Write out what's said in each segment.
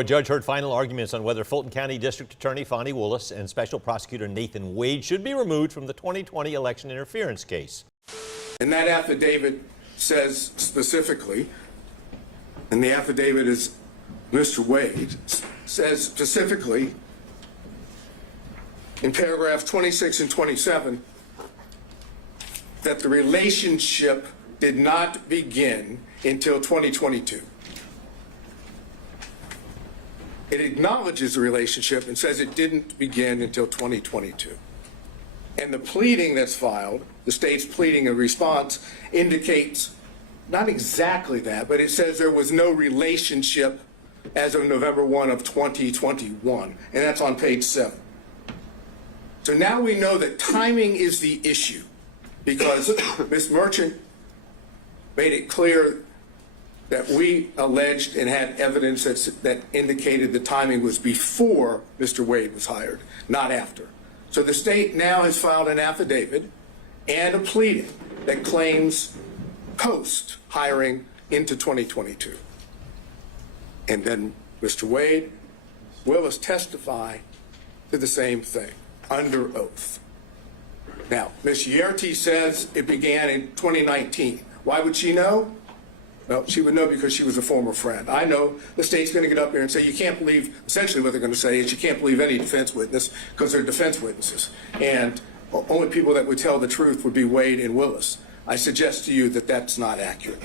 A judge heard final arguments on whether Fulton County District Attorney Fani Willis and Special Prosecutor Nathan Wade should be removed from the 2020 election interference case. And that affidavit says specifically, and the affidavit is Mr. Wade, says specifically in paragraph 26 and 27 that the relationship did not begin until 2022. It acknowledges the relationship and says it didn't begin until 2022. And the pleading that's filed, the state's pleading and response, indicates not exactly that, but it says there was no relationship as of November 1 of 2021, and that's on page 7. So now we know that timing is the issue because Ms. Merchant made it clear that we alleged and had evidence that indicated the timing was before Mr. Wade was hired, not after. So the state now has filed an affidavit and a pleading that claims post-hiring into 2022. And then Mr. Wade, Willis testify to the same thing under oath. Now, Ms. Yerty says it began in 2019. Why would she know? Well, she would know because she was a former friend. I know the state's going to get up here and say you can't believe, essentially what they're going to say is you can't believe any defense witness because they're defense witnesses. And only people that would tell the truth would be Wade and Willis. I suggest to you that that's not accurate.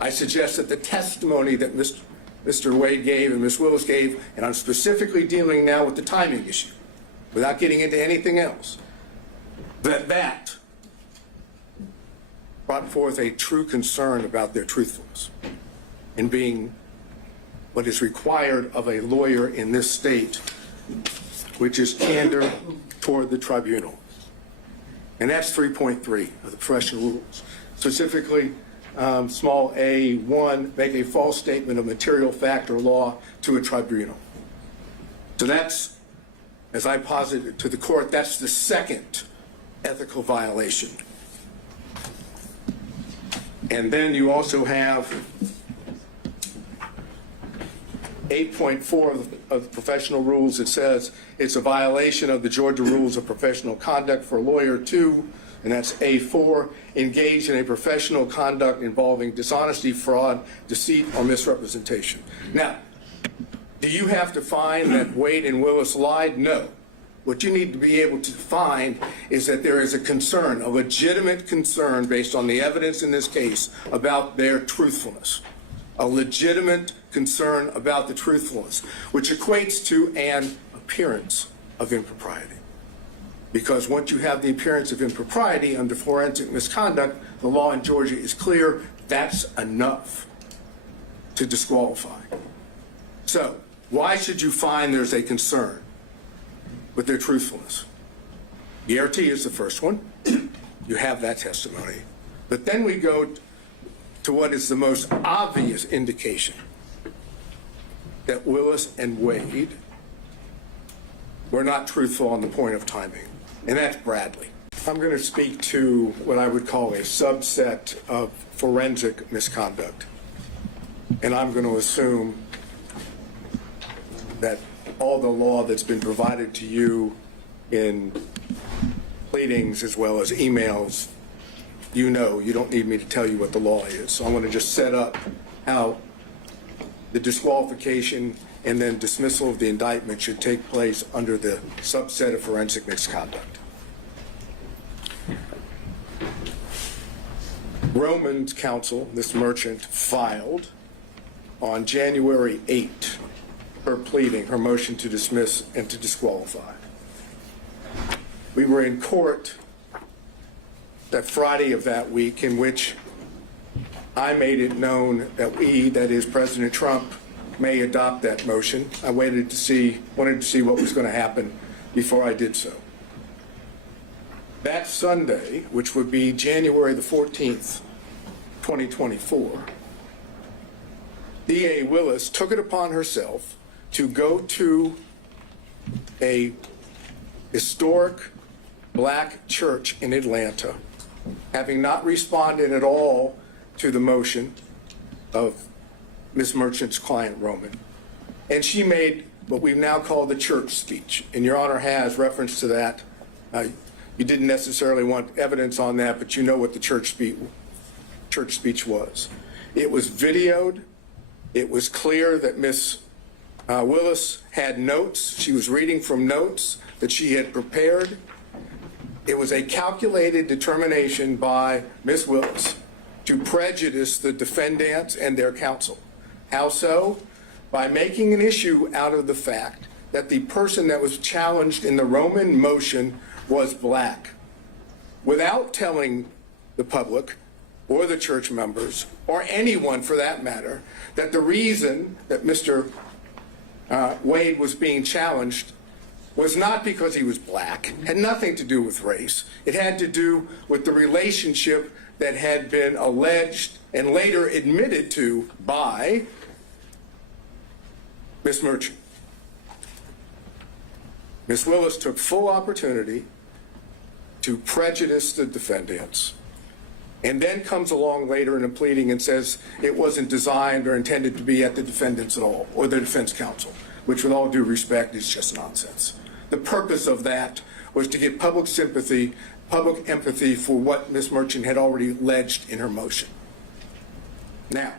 I suggest that the testimony that Mr. Wade gave and Ms. Willis gave, and I'm specifically dealing now with the timing issue, without getting into anything else, that brought forth a true concern about their truthfulness in being what is required of a lawyer in this state, which is candor toward the tribunal. And that's 3.3 of the professional rules. Specifically, small a1, make a false statement of material fact or law to a tribunal. So that's, as I posited to the court, that's the second ethical violation. And then you also have 8.4 of the professional rules. It says it's a violation of the Georgia Rules of Professional Conduct for a lawyer to, and that's A4, engage in a professional conduct involving dishonesty, fraud, deceit, or misrepresentation. Now, do you have to find that Wade and Willis lied? No. What you need to be able to find is that there is a concern, a legitimate concern based on the evidence in this case about their truthfulness. A legitimate concern about the truthfulness, which equates to an appearance of impropriety. Because once you have the appearance of impropriety under forensic misconduct, the law in Georgia is clear, that's enough to disqualify. So, why should you find there's a concern with their truthfulness? ERT is the first one. You have that testimony. But then we go to what is the most obvious indication that Willis and Wade were not truthful on the point of timing, and that's Bradley. I'm going to speak to what I would call a subset of forensic misconduct, and I'm going to assume that all the law that's been provided to you in pleadings as well as emails, you know, you don't need me to tell you what the law is. So I want to just set up how the disqualification and then dismissal of the indictment should take place under the subset of forensic misconduct. Roman's counsel, Ms. Merchant, filed on January 8 her pleading, her motion to dismiss and to disqualify. We were in court that Friday of that week in which I made it known that we, that is President Trump, may adopt that motion. I wanted to see what was going to happen before I did so. That Sunday, which would be January the 14th, 2024, D.A. Willis took it upon herself to go to a historic black church in Atlanta, having not responded at all to the motion of Ms. Merchant's client, Roman, and she made what we now call the church speech. And Your Honor has reference to that. You didn't necessarily want evidence on that, but you know what the church speech was. It was videoed. It was clear that Ms. Willis had notes. She was reading from notes that she had prepared. It was a calculated determination by Ms. Willis to prejudice the defendants and their counsel. How so? By making an issue out of the fact that the person that was challenged in the Roman motion was black, without telling the public or the church members, or anyone for that matter, that the reason that Mr. Wade was being challenged was not because he was black, had nothing to do with race. It had to do with the relationship that had been alleged and later admitted to by Ms. Merchant. Ms. Willis took full opportunity to prejudice the defendants, and then comes along later in a pleading and says it wasn't designed or intended to be at the defendants at all, or the defense counsel, which with all due respect is just nonsense. The purpose of that was to get public sympathy, public empathy for what Ms. Merchant had already alleged in her motion. Now,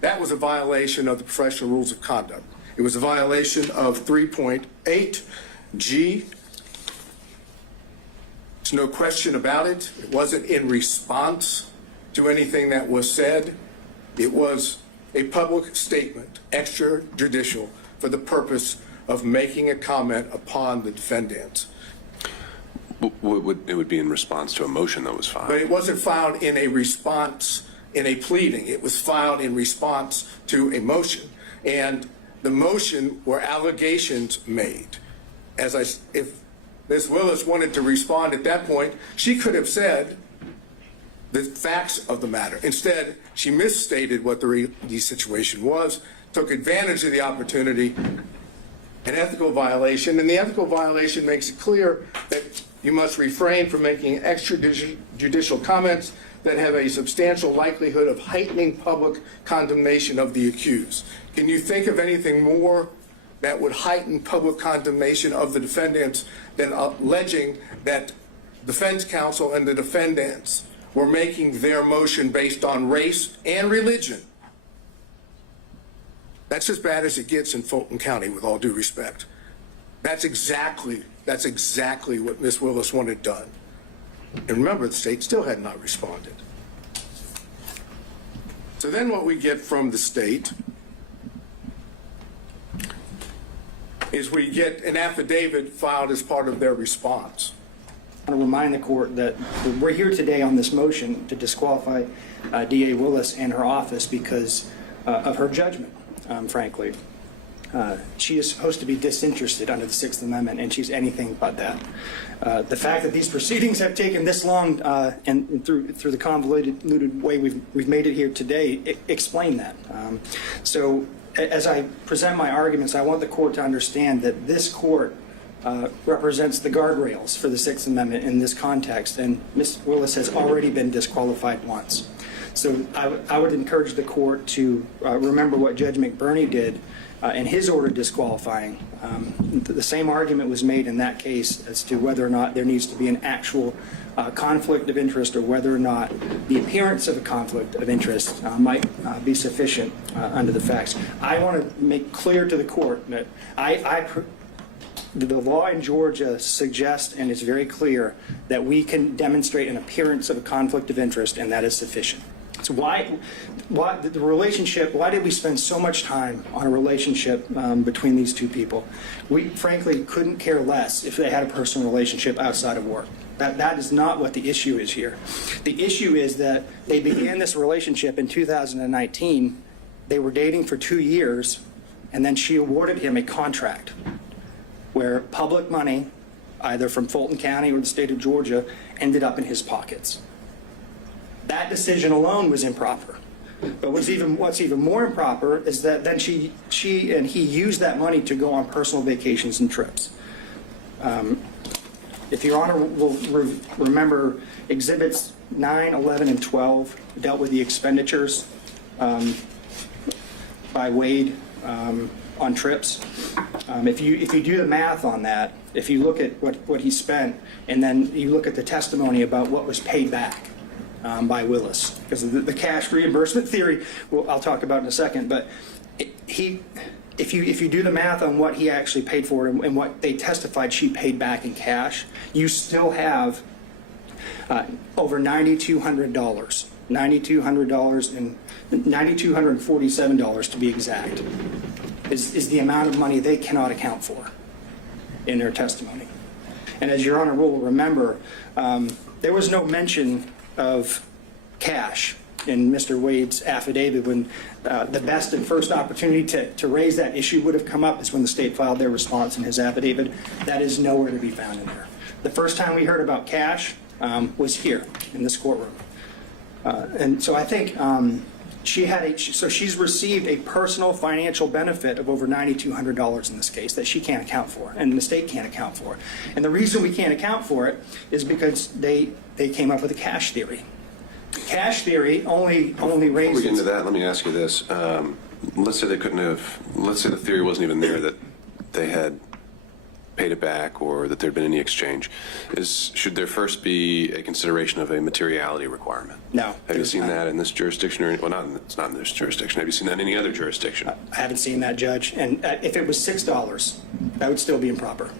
that was a violation of the professional rules of conduct. It was a violation of 3.8G. There's no question about it. It wasn't in response to anything that was said. It was a public statement, extrajudicial, for the purpose of making a comment upon the defendants. It would be in response to a motion that was filed. But it wasn't filed in a response, in a pleading. It was filed in response to a motion. And the motion were allegations made. If Ms. Willis wanted to respond at that point, she could have said the facts of the matter. Instead, she misstated what the situation was, took advantage of the opportunity, an ethical violation, and the ethical violation makes it clear that you must refrain from making extrajudicial comments that have a substantial likelihood of heightening public condemnation of the accused. Can you think of anything more that would heighten public condemnation of the defendants than alleging that defense counsel and the defendants were making their motion based on race and religion? That's as bad as it gets in Fulton County, with all due respect. That's exactly what Ms. Willis wanted done. And remember, the state still had not responded. So then what we get from the state is we get an affidavit filed as part of their response. I want to remind the court that we're here today on this motion to disqualify DA Willis and her office because of her judgment, frankly. She is supposed to be disinterested under the Sixth Amendment, and she's anything but that. The fact that these proceedings have taken this long and through the convoluted way we've made it here today explain that. So as I present my arguments, I want the court to understand that this court represents the guardrails for the Sixth Amendment in this context, and Ms. Willis has already been disqualified once. So I would encourage the court to remember what Judge McBurney did in his order disqualifying. The same argument was made in that case as to whether or not there needs to be an actual conflict of interest, or whether or not the appearance of a conflict of interest might be sufficient under the facts. I want to make clear to the court that the law in Georgia suggests, and is very clear, that we can demonstrate an appearance of a conflict of interest, and that is sufficient. So why the relationship, why did we spend so much time on a relationship between these two people? We frankly couldn't care less if they had a personal relationship outside of work. That is not what the issue is here. The issue is that they began this relationship in 2019. They were dating for 2 years, and then she awarded him a contract where public money, either from Fulton County or the state of Georgia, ended up in his pockets. That decision alone was improper. But what's even more improper is that then she and he used that money to go on personal vacations and trips. If Your Honor will remember, Exhibits 9, 11, and 12 dealt with the expenditures by Wade on trips. If you do the math on that, if you look at what he spent, and then you look at the testimony about what was paid back by Willis, because of the cash reimbursement theory, well, I'll talk about in a second, but if you do the math on what he actually paid for and what they testified she paid back in cash, you still have over $9,200, $9,200 and $9,247 to be exact, is the amount of money they cannot account for in their testimony. And as Your Honor will remember, there was no mention of cash in Mr. Wade's affidavit when the best and first opportunity to raise that issue would have come up is when the state filed their response in his affidavit. That is nowhere to be found in there. The first time we heard about cash was here in this courtroom. And so I think she's received a personal financial benefit of over $9,200 in this case that she can't account for, and the state can't account for. And the reason we can't account for it is because they came up with a cash theory. Cash theory only Before we raises. get into that, let me ask you this. Let's say let's say the theory wasn't even there that they had paid it back or that there'd been any exchange. Should there first be a consideration of a materiality requirement? No. Have you seen that in this jurisdiction? It's not in this jurisdiction. Have you seen that in any other jurisdiction? I haven't seen that, Judge. And if it was $6, that would still be improper.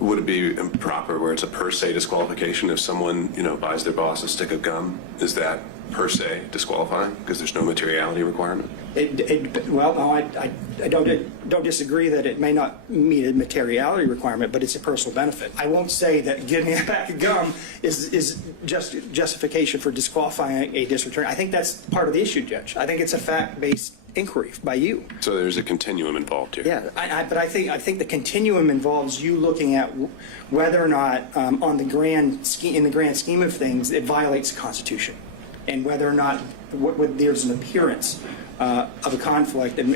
Would it be improper where it's a per se disqualification if someone, buys their boss a stick of gum? Is that per se disqualifying because there's no materiality requirement? Well, no, I don't disagree that it may not meet a materiality requirement, but it's a personal benefit. I won't say that giving a pack of gum is just justification for disqualifying a district attorney. I think that's part of the issue, Judge. I think it's a fact-based inquiry by you. So there's a continuum involved here. Yeah, but I think the continuum involves you looking at whether or not, in the grand scheme of things, it violates the Constitution, and whether or not there's an appearance of a conflict, and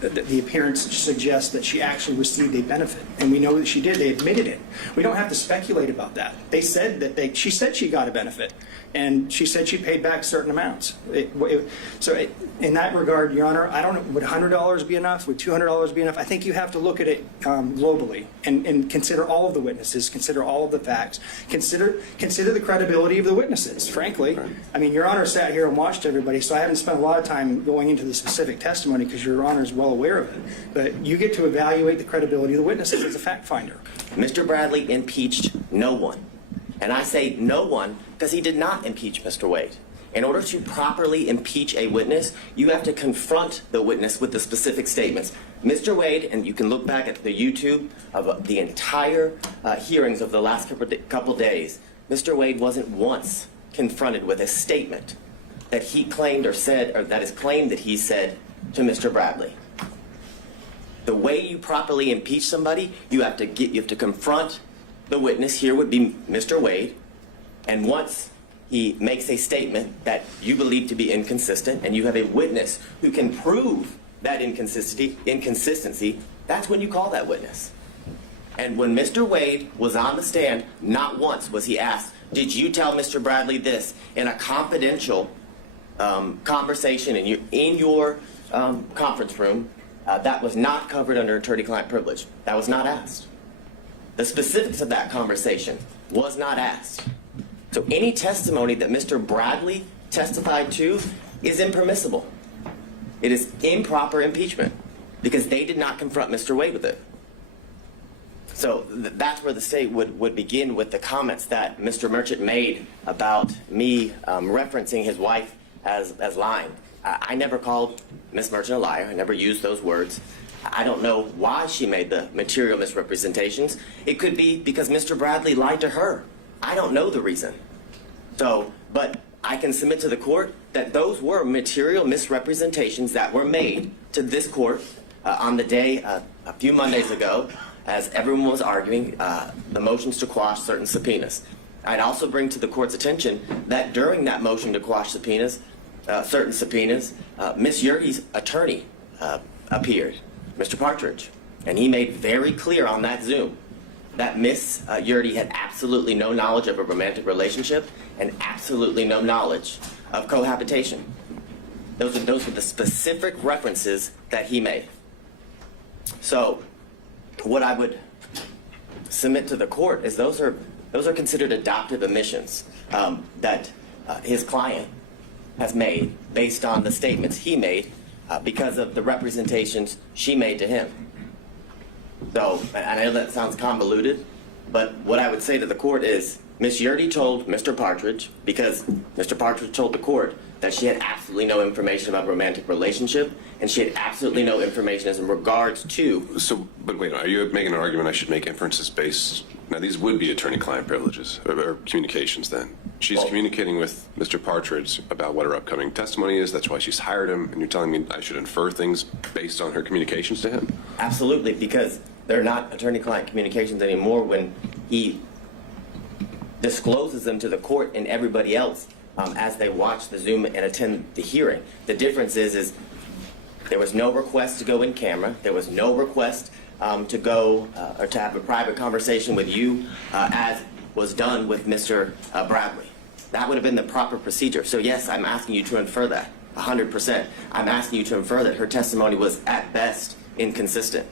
the appearance suggests that she actually received a benefit, and we know that she did. They admitted it. We don't have to speculate about that. They said that she said she got a benefit, and she said she paid back certain amounts. In that regard, Your Honor, I don't know, would $100 be enough? Would $200 be enough? I think you have to look at it globally and consider all of the witnesses, consider all of the facts, consider the credibility of the witnesses, frankly. Right. I mean, Your Honor sat here and watched everybody, so I haven't spent a lot of time going into the specific testimony because Your Honor is well aware of it. But you get to evaluate the credibility of the witnesses as a fact finder. Mr. Bradley impeached no one. And I say no one because he did not impeach Mr. Wade. In order to properly impeach a witness, you have to confront the witness with the specific statements. Mr. Wade, and you can look back at the YouTube of the entire hearings of the last couple days, Mr. Wade wasn't once confronted with a statement that he claimed or said, or that is claimed that he said to Mr. Bradley. The way you properly impeach somebody, you have to confront the witness. Here would be Mr. Wade, and once he makes a statement that you believe to be inconsistent, and you have a witness who can prove that inconsistency, that's when you call that witness. And when Mr. Wade was on the stand, not once was he asked, did you tell Mr. Bradley this in a confidential conversation in your conference room that was not covered under attorney-client privilege? That was not asked. The specifics of that conversation was not asked. So any testimony that Mr. Bradley testified to is impermissible. It is improper impeachment because they did not confront Mr. Wade with it. So that's where the state would begin with the comments that Mr. Merchant made about me referencing his wife as lying. I never called Ms. Merchant a liar. I never used those words. I don't know why she made the material misrepresentations. It could be because Mr. Bradley lied to her. I don't know the reason. But I can submit to the court that those were material misrepresentations that were made to this court on the day a few Mondays ago as everyone was arguing the motions to quash certain subpoenas. I'd also bring to the court's attention that during that motion to quash subpoenas, certain subpoenas, Ms. Yerge's attorney appeared, Mr. Partridge, and he made very clear on that Zoom that Ms. Yerge had absolutely no knowledge of a romantic relationship and absolutely no knowledge of cohabitation. Those were the specific references that he made. So what I would submit to the court is those are considered adoptive admissions that his client has made based on the statements he made because of the representations she made to him. So I know that sounds convoluted, but what I would say to the court is Ms. Yurdy told Mr. Partridge, because Mr. Partridge told the court that she had absolutely no information about a romantic relationship, and she had absolutely no information as in regards to... So, but wait, are you making an argument I should make inferences based... Now, these would be attorney-client privileges, or communications then. She's communicating with Mr. Partridge about what her upcoming testimony is. That's why she's hired him, and you're telling me I should infer things based on her communications to him? Absolutely, because they're not attorney-client communications anymore when he discloses them to the court and everybody else as they watch the Zoom and attend the hearing. The difference is there was no request to go in camera. There was no request to go or to have a private conversation with you as was done with Mr. Bradley. That would have been the proper procedure. So yes, I'm asking you to infer that, 100%. I'm asking you to infer that her testimony was at best inconsistent.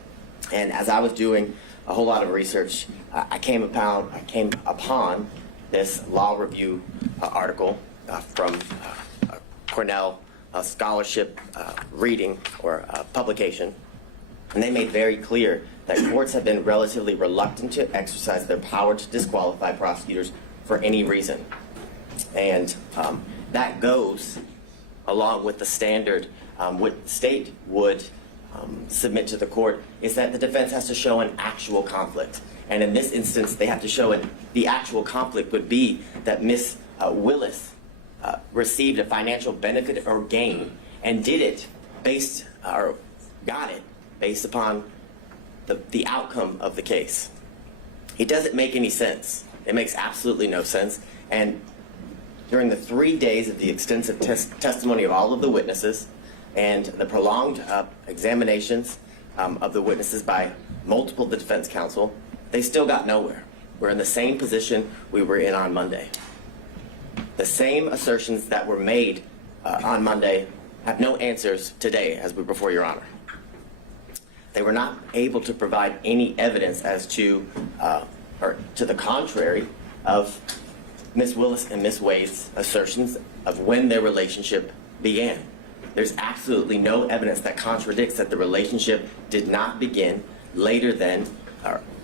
And as I was doing a whole lot of research, I came upon this law review article from Cornell scholarship reading or publication, and they made very clear that courts have been relatively reluctant to exercise their power to disqualify prosecutors for any reason. And that goes along with the standard what the state would submit to the court is that the defense has to show an actual conflict. And in this instance, they have to show the actual conflict would be that Ms. Willis received a financial benefit or gain and did it got it based upon the outcome of the case. It doesn't make any sense. It makes absolutely no sense. And during the 3 days of the extensive testimony of all of the witnesses and the prolonged examinations of the witnesses by multiple of the defense counsel, they still got nowhere. We're in the same position we were in on Monday. The same assertions that were made on Monday have no answers today as we're before Your Honor. They were not able to provide any evidence as to, or to the contrary, of Ms. Willis and Ms. Wade's assertions of when their relationship began. There's absolutely no evidence that contradicts that the relationship did not begin later than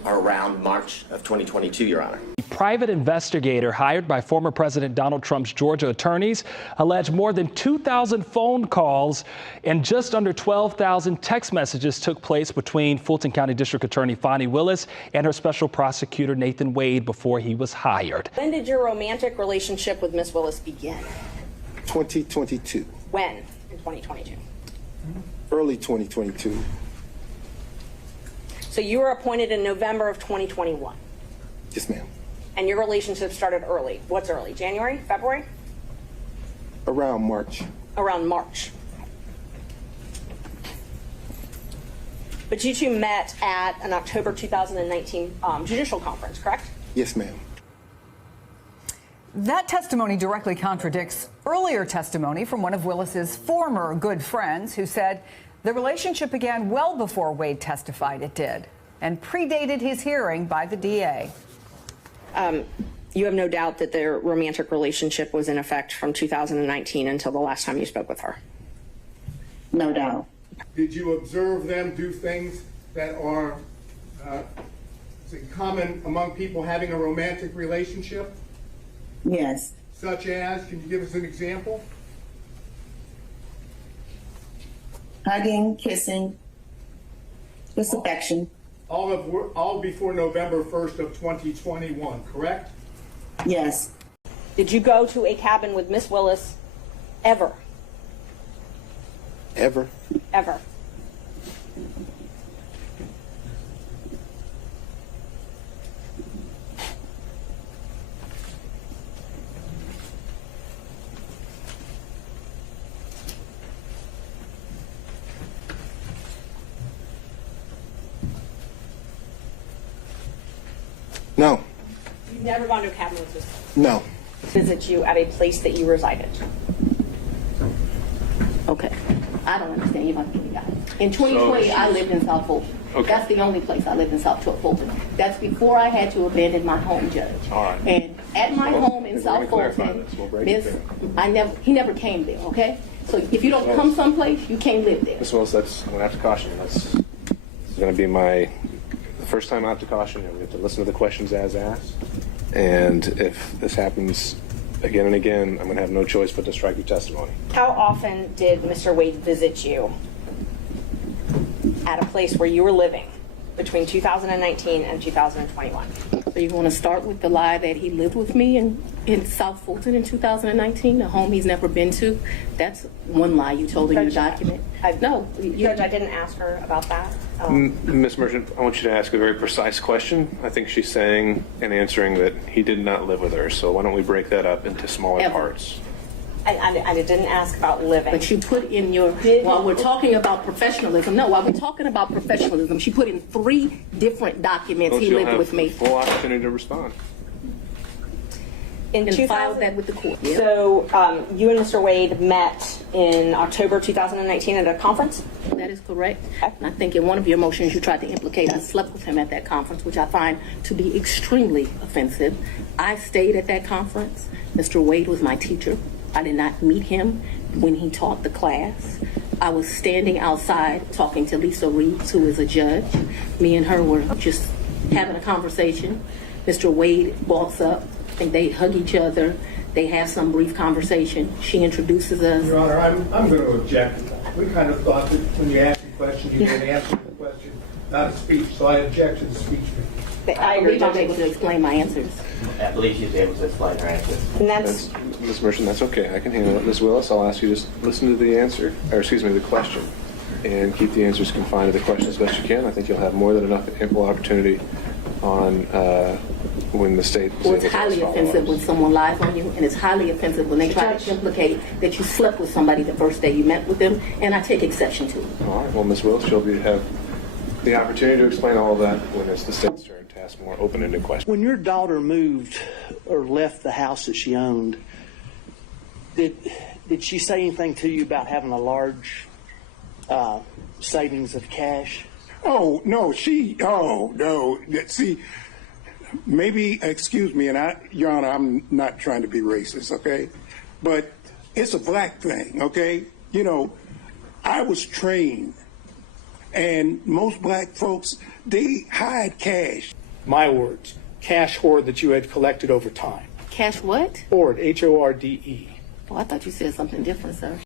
or around March of 2022, Your Honor. A private investigator hired by former President Donald Trump's Georgia attorneys alleged more than 2,000 phone calls and just under 12,000 text messages took place between Fulton County District Attorney Fani Willis and her special prosecutor Nathan Wade before he was hired. When did your romantic relationship with Ms. Willis begin? 2022. When in 2022? Early 2022. So you were appointed in November of 2021. Yes, ma'am. And your relationship started early. What's early? January? February? Around March. Around March. But you two met at an October 2019 judicial conference, correct? Yes, ma'am. That testimony directly contradicts earlier testimony from one of Willis's former good friends who said the relationship began well before Wade testified it did and predated his hearing by the DA. You have no doubt that their romantic relationship was in effect from 2019 until the last time you spoke with her? No doubt. Did you observe them do things that are common among people having a romantic relationship? Yes. Such as, can you give us an example? Hugging, kissing, just affection. All before November 1st of 2021, correct? Yes. Did you go to a cabin with Miss Willis ever? Ever? Ever? No. You've never gone to a cabin with Miss Willis? No. Visit you at a place that you resided? Okay. I don't understand you about to that. In 2020, I lived in South Fulton. Okay. That's the only place I lived in South Fulton. That's before I had to abandon my home, Judge. All right. And at my home in we're South gonna clarify Fulton, this. We'll break it down. he never came there, okay? So if you don't come someplace, you can't live there. Ms. Willis, I'm going to have to caution you. This is going to be the first time I have to caution you. We have to listen to the questions as asked. And if this happens again and again, I'm going to have no choice but to strike your testimony. How often did Mr. Wade visit you at a place where you were living between 2019 and 2021? So you want to start with the lie that he lived with me in South Fulton in 2019, a home he's never been to? That's one lie you told in your document. No. Judge, I didn't ask her about that. Ms. Merchant, I want you to ask a very precise question. I think she's saying and answering that he did not live with her. So why don't we break that up into smaller parts? I didn't ask about living. But you put in your, while we're talking about professionalism, she put in 3 different documents he lived with me. Full opportunity to respond. In And 2000 filed that with the court. Yeah. So you and Mr. Wade met in October 2019 at a conference? That is correct. And I think in one of your motions you tried to implicate I slept with him at that conference, which I find to be extremely offensive. I stayed at that conference. Mr. Wade was my teacher. I did not meet him when he taught the class. I was standing outside talking to Lisa Reeves, who is a judge. Me and her were just having a conversation. Mr. Wade walks up and they hug each other. They have some brief conversation. She introduces us. Your Honor, I'm going to object to that. We kind of thought that when you asked the question, you didn't answer the question, not a speech, so I object to the speech. I believe I'm able to explain my answers. I believe she's able to explain her answers. And that's Ms. Merchant, that's okay. I can handle it. Ms. Willis, I'll ask you to listen to the answer, or excuse me, the question, and keep the answers confined to the question as best you can. I think you'll have more than enough ample opportunity on when the state is Well, able it's to highly follow offensive up. when someone lies on you, and it's highly offensive when they try to implicate that you slept with somebody the first day you met with them, and I take exception to it. All right. Well, Ms. Willis, you'll have the opportunity to explain all of that when it's the state's turn to ask more open-ended questions. When your daughter moved or left the house that she owned, did she say anything to you about having a large savings of cash? Oh, no, no. See, maybe, excuse me, and Your Honor, I'm not trying to be racist, okay? But it's a black thing, okay? You know, I was trained, and most black folks, they hide cash. My words, cash hoard that you had collected over time. Cash what? Hoard, H-O-R-D-E. Oh, I thought you said something different, sir.